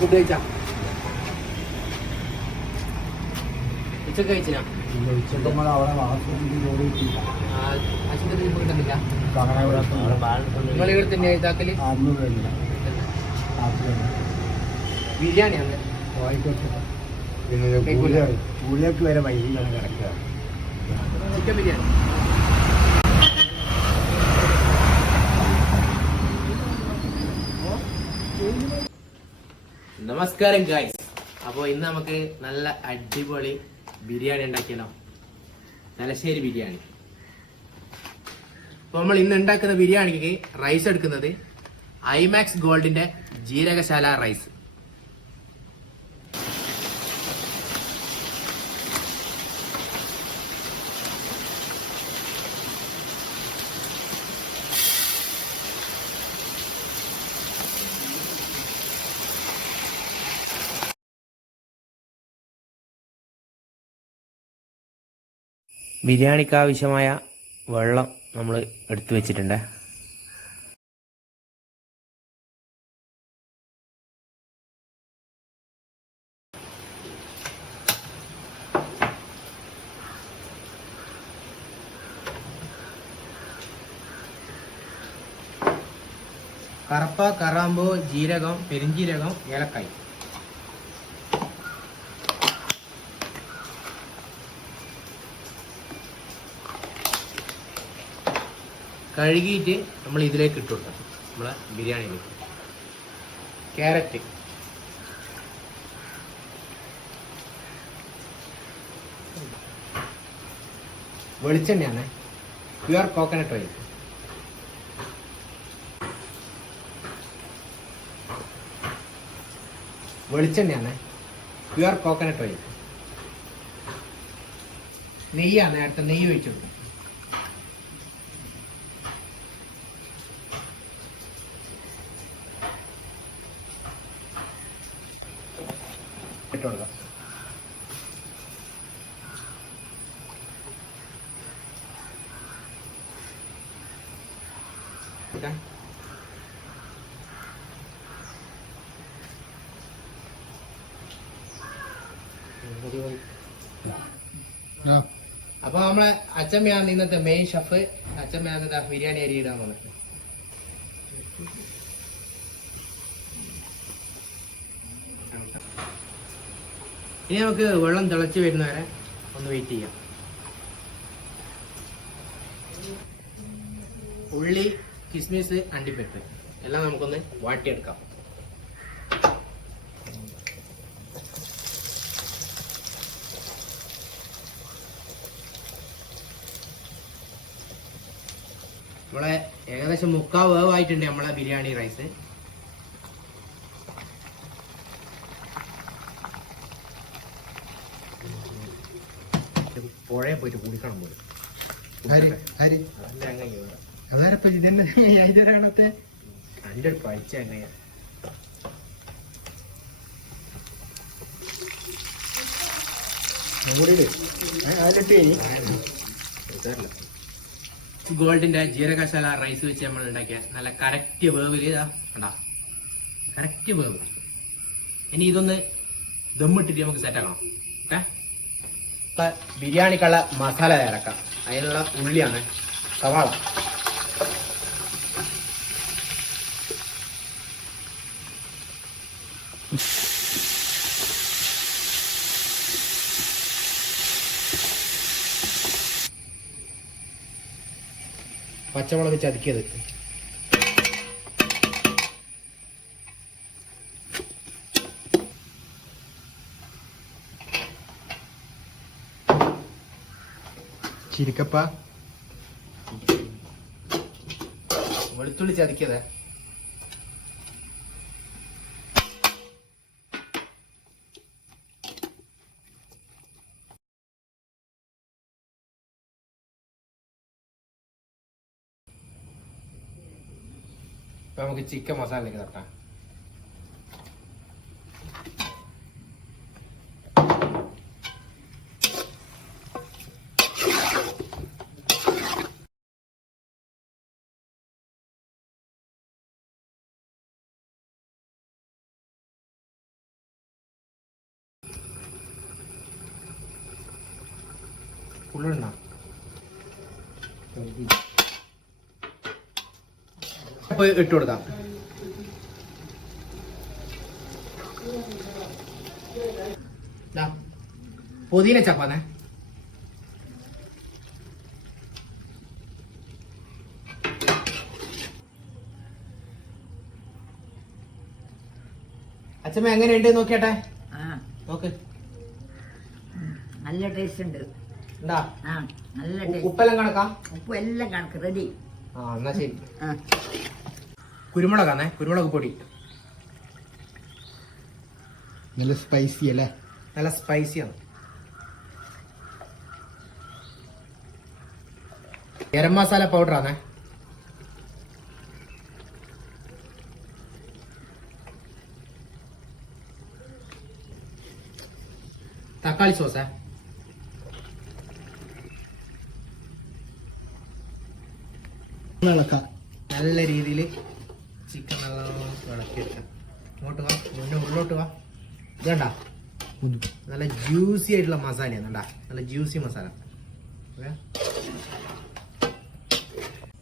Food കഴിച്ചാ ഉച്ചയ്ക്ക് കഴിച്ചിനാ ആശുപത്രിയിൽ പോയിട്ടുണ്ടില്ല തന്നെ ഇതാക്കൽ. ബിരിയാണി അന്ന്. കൂലിയൊക്കെ വരെ വൈകിട്ടാണ് കിടക്കുക. ചിക്കൻ ബിരിയാണി. നമസ്കാരം ഗായ്സ് അപ്പോൾ ഇന്ന് നമുക്ക് നല്ല അടിപൊളി ബിരിയാണി ഉണ്ടാക്കിയല്ലോ തലശ്ശേരി ബിരിയാണി. അപ്പോൾ നമ്മൾ ഇന്ന് ഉണ്ടാക്കുന്ന ബിരിയാണിക്ക് റൈസ് എടുക്കുന്നത് ഐമാക്സ് ഗോൾഡിന്റെ ജീരകശാല റൈസ് ബിരിയാണിക്ക് ആവശ്യമായ വെള്ളം നമ്മൾ എടുത്തു വെച്ചിട്ടുണ്ട്. കറപ്പ കറാമ്പൂ ജീരകം പെരിഞ്ജീരകം ഏലക്കായ്. കഴുകിയിട്ട് നമ്മൾ ഇതിലേക്ക് ഇട്ട് കൊടുക്കണം നമ്മളെ ബിരിയാണിയിലേക്ക്. ക്യാരറ്റ് വെളിച്ചെണ്ണയാണ്. പ്യുവർ കോക്കനട്ട് ഓയിൽ വെളിച്ചെണ്ണയാണ്. പ്യുവർ കോക്കനട്ട് ഓയിൽ നെയ്യാണ് അടുത്ത നെയ്യ് ഒഴിച്ചു കൊടുക്കും ഇട്ട് കൊടുക്കാം. അപ്പൊ നമ്മളെ അച്ഛമ്മയാണ് ഇന്നത്തെ മെയിൻ ഷെഫ് അച്ഛമ്മയാണ് ബിരിയാണി അരി ഇടാൻ വന്നത്. ഇനി നമുക്ക് വെള്ളം തിളച്ച് വരുന്നവരെ ഒന്ന് വെയിറ്റ് ചെയ്യാം. ഉള്ളി കിസ്മിസ് അണ്ടിപ്പരിപ്പ്. എല്ലാം നമുക്കൊന്ന് വാട്ടിയെടുക്കാം. നമ്മളെ ഏകദേശം മുക്കാൽ വേവായിട്ടുണ്ട് നമ്മളെ ബിരിയാണി റൈസ് പോയിട്ട് കുടിക്കണം പോലും. അങ്ങനെ കേറാം. അതാരപ്പം ഇതന്നെ ഇതുവരെ കാണത്തെ അതിന്റെ ഒരു പഴിച്ച എങ്ങനെയാ? ഗോൾഡിന്റെ ജീരകശാല റൈസ് വെച്ച് നമ്മൾ ഉണ്ടാക്കിയ നല്ല കറക്റ്റ് വേവിൽ ഇതാ കണ്ടാ. കറക്റ്റ് വേവ്. ഇനി ഇതൊന്ന് ദമ്മിട്ടിട്ട് നമുക്ക് സെറ്റ് ആക്കണം. ഓക്കെ ഇപ്പൊ ബിരിയാണിക്കുള്ള മസാല തയ്യാറാക്കാം. അതിനുള്ള ഉള്ളിയാണ് സവാള. പച്ചമുളക് ചതുക്കിയത്. ചിരിക്കപ്പ വെളുത്തുള്ളി ചതുക്കിയത് ഇപ്പൊ നമുക്ക് ചിക്കൻ മസാലയിലേക്ക് തട്ടാം അപ്പൊ ഇട്ട് കൊടുക്കാം. പുതിന ചപ്പാന്നേ. അച്ഛമ്മ എങ്ങനെയുണ്ട്? നോക്കിയാട്ടെ. നോക്ക്. നല്ല ടേസ്റ്റ് ഉണ്ട്. ഉണ്ടാ ആ നല്ല ടേസ്റ്റ് ഉപ്പെല്ലാം കണക്കാം? ഉപ്പ് എല്ലാം കണക്ക് റെഡി ആ എന്നാ ശരി. ആ. കുരുമുളകാന്നേ കുരുമുളക് പൊടി. നല്ല സ്പൈസി അല്ലേ? നല്ല സ്പൈസിയാണ് ഗരം മസാല പൗഡർ ആണേ തക്കാളി സോസേ ഇളക്കാം നല്ല രീതിയിൽ ചിക്കൻ നല്ലോണം ഇളക്കിയെടുക്കാം ഇങ്ങോട്ട് വാ മുന്നേ ഉള്ളോട്ട് വാ. ഇതണ്ട നല്ല ജ്യൂസി ആയിട്ടുള്ള മസാലയാണ് കണ്ടാ? നല്ല ജ്യൂസി മസാല.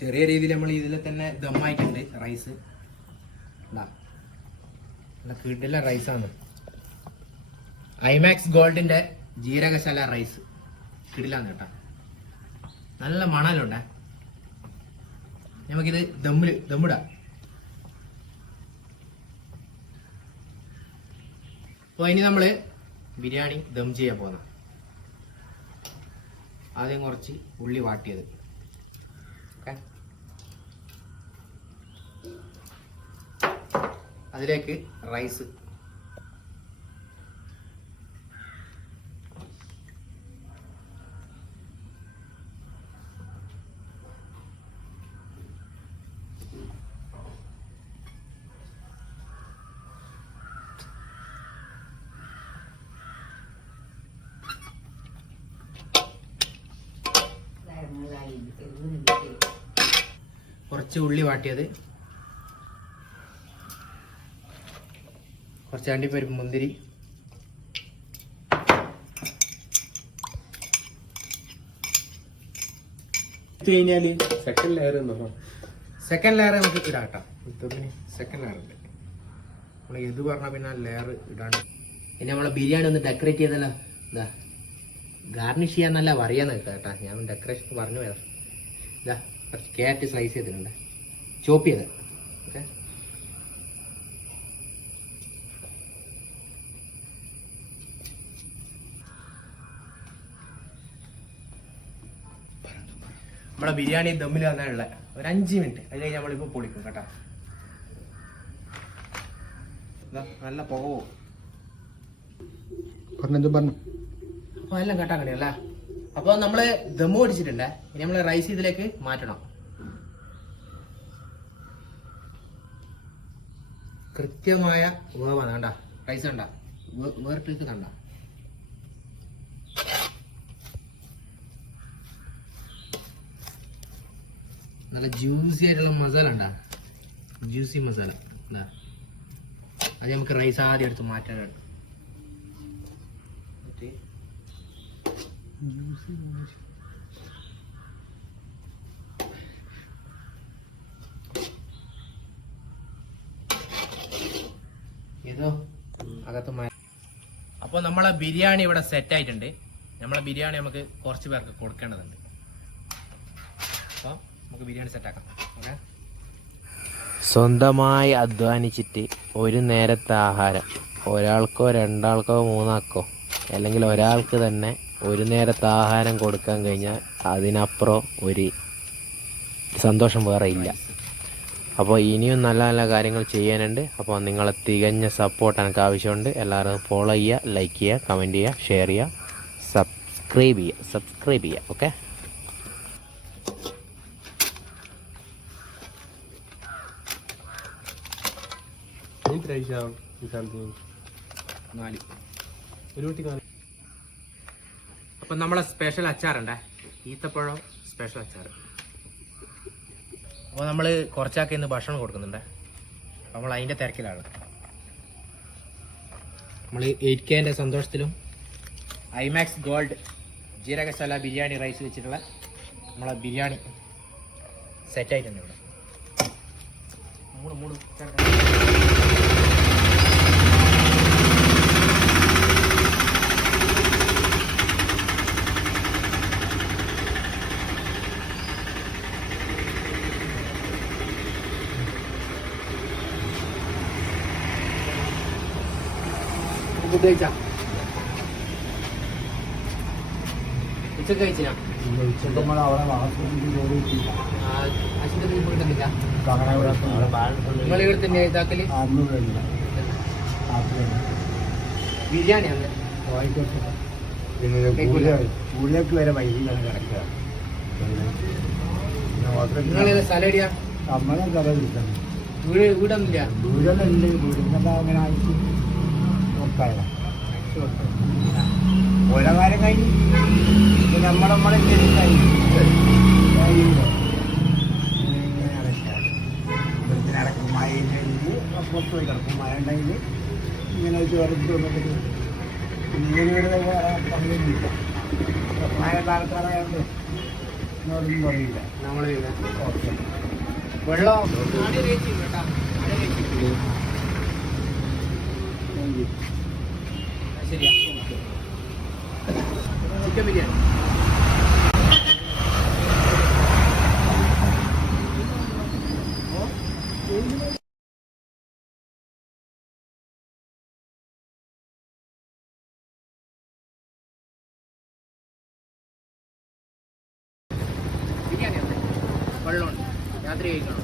ചെറിയ രീതിയിൽ നമ്മൾ ഇതിൽ തന്നെ ദമ്മായിട്ടുണ്ട് റൈസ് ഉണ്ടാ നല്ല കിടില റൈസാണ് ഐമാക്സ് ഗോൾഡിന്റെ ജീരകശാല റൈസ് കിടിലാന്ന് കേട്ടാ. നല്ല മണലുണ്ടേ നമുക്കിത് ദമ്മിൽ ദമ്മിടാം. അപ്പോൾ ഇനി നമ്മൾ ബിരിയാണി ദം ചെയ്യാൻ പോകുന്ന ആദ്യം കുറച്ച് ഉള്ളി വാട്ടിയത്. അതിലേക്ക് റൈസ് കുറച്ച് ഉള്ളി വാട്ടിയത്. കുറച്ച് അണ്ടിപ്പരിപ്പ് മുന്തിരി. കഴിഞ്ഞാൽ സെക്കൻഡ് ലെയർ സെക്കൻഡ് ലെയർ നമുക്ക് ഇടാട്ടോ. സെക്കൻഡ് ലെയർ ഉണ്ട് നമ്മൾ എന്ത് പറഞ്ഞാൽ പിന്നെ ലെയർ ഇടാണ്ട്. പിന്നെ നമ്മളെ ബിരിയാണി ഒന്ന് ഡെക്കറേറ്റ് ചെയ്തല്ലോ. എന്താ ഗാർണിഷ് ചെയ്യാന്നല്ല പറയാന്ന് കേട്ടോ. കേട്ടാ ഞാൻ ഡെക്കറേഷൻ പറഞ്ഞു പോയതാ. ഇതാ കുറച്ച് ക്യാരറ്റ് സ്ലൈസ് ചെയ്തിട്ടുണ്ട്. ചോപ്പ് ചെയ്ത്. ഓക്കെ നമ്മുടെ ബിരിയാണി ദമ്മിൽ വന്നാലുള്ള ഒരു അഞ്ച് മിനിറ്റ്. അത് കഴിഞ്ഞ് നമ്മളിപ്പോൾ പൊളിക്കും കേട്ടോ. നല്ല പോവോ പറഞ്ഞു പറഞ്ഞു. അപ്പൊ എല്ലാം കേട്ടാ കളിയല്ലേ അപ്പൊ നമ്മൾ ദമ്മു അടിച്ചിട്ടുണ്ട് ഇനി നമ്മൾ റൈസ് ഇതിലേക്ക് മാറ്റണം. കൃത്യമായ വേവാണ് കണ്ട. റൈസ് കണ്ട. വേറിട്ട് കണ്ട. നല്ല ജ്യൂസി ആയിട്ടുള്ള മസാല ഉണ്ടാ ജ്യൂസി മസാല അത് നമുക്ക് റൈസ് ആദ്യം എടുത്ത് മാറ്റാനാണ്. ഇതോ? അകത്ത് അപ്പോൾ നമ്മളെ ബിരിയാണി ഇവിടെ സെറ്റ് ആയിട്ടുണ്ട്. നമ്മളെ ബിരിയാണി നമുക്ക് കുറച്ച് പേർക്ക് കൊടുക്കേണ്ടതുണ്ട്. അപ്പോൾ നമുക്ക് ബിരിയാണി സെറ്റാക്കാം ഓക്കെ? സ്വന്തമായി അധ്വാനിച്ചിട്ട് ഒരു നേരത്തെ ആഹാരം. ഒരാൾക്കോ രണ്ടാൾക്കോ മൂന്നാൾക്കോ അല്ലെങ്കിൽ ഒരാൾക്ക് തന്നെ ഒരു നേരത്തെ ആഹാരം കൊടുക്കാൻ കഴിഞ്ഞാൽ അതിനപ്പുറം ഒരു സന്തോഷം വേറെ ഇല്ല. അപ്പോൾ ഇനിയും നല്ല നല്ല കാര്യങ്ങൾ ചെയ്യാനുണ്ട്. അപ്പോൾ നിങ്ങളെ തികഞ്ഞ സപ്പോർട്ട് എനിക്ക് ആവശ്യമുണ്ട്. എല്ലാവരും ഫോളോ ചെയ്യുക ലൈക്ക് ചെയ്യുക കമന്റ് ചെയ്യുക ഷെയർ ചെയ്യുക സബ്സ്ക്രൈബ് ചെയ്യുക സബ്സ്ക്രൈബ് ചെയ്യുക ഓക്കെ നാല്. ഒരു കുട്ടി കാണും. അപ്പം നമ്മളെ സ്പെഷ്യൽ അച്ചാറുണ്ടേ ഈത്തപ്പഴം സ്പെഷ്യൽ അച്ചാർ. അപ്പോൾ നമ്മൾ കുറച്ചാക്കി ഇന്ന് ഭക്ഷണം കൊടുക്കുന്നുണ്ട്. നമ്മൾ അതിന്റെ തിരക്കിലാണ്. നമ്മൾ എയ്റ്റ് കെന്റെ സന്തോഷത്തിലും ഐമാക്സ് ഗോൾഡ് ജീരകശാല ബിരിയാണി റൈസ് വെച്ചിട്ടുള്ള നമ്മളെ ബിരിയാണി സെറ്റായിട്ടുണ്ട് ഇവിടെ. മൂട് മൂട് ഫുഡ് കഴിച്ചാ ഉച്ചയ്ക്ക് കഴിച്ചിനാ ആശുപത്രിയിൽ തന്നെ ഇതാക്കൽ കഴിഞ്ഞില്ല ബിരിയാണി അന്ന് കൂടുതലേക്ക് വരെ വൈകിട്ടാണ് കിടക്കുക. നിങ്ങൾ സ്ഥലം എവിടെയാ? നമ്മളെ കിട്ടുന്നു വീട് വീടൊന്നുമില്ല? വീടിന്റെ അങ്ങനെ ആയിട്ട്? നോക്കായതാ ഓരോ കാര്യം കഴിഞ്ഞു നമ്മൾ നമ്മളെ കഴിഞ്ഞു കഴിഞ്ഞില്ലേ? ഇങ്ങനെ നടക്കാം. മഴ ഉണ്ടെങ്കിൽ പുറത്ത് പോയി കിടക്കും മഴ ഉണ്ടെങ്കിൽ ഇങ്ങനെ വെറുതെ വന്നിട്ട് വീട് വേറെ പണിയൊന്നുമില്ല മഴ കാലത്താറായതുകൊണ്ട് എന്നോടൊന്നും പറയില്ല നമ്മൾ ഓക്കെ വെള്ളം ശരിയാ. ചിക്കൻ ബിരിയാണി. ബിരിയാണി വെള്ളമുണ്ട്. രാത്രി കഴിക്കണം.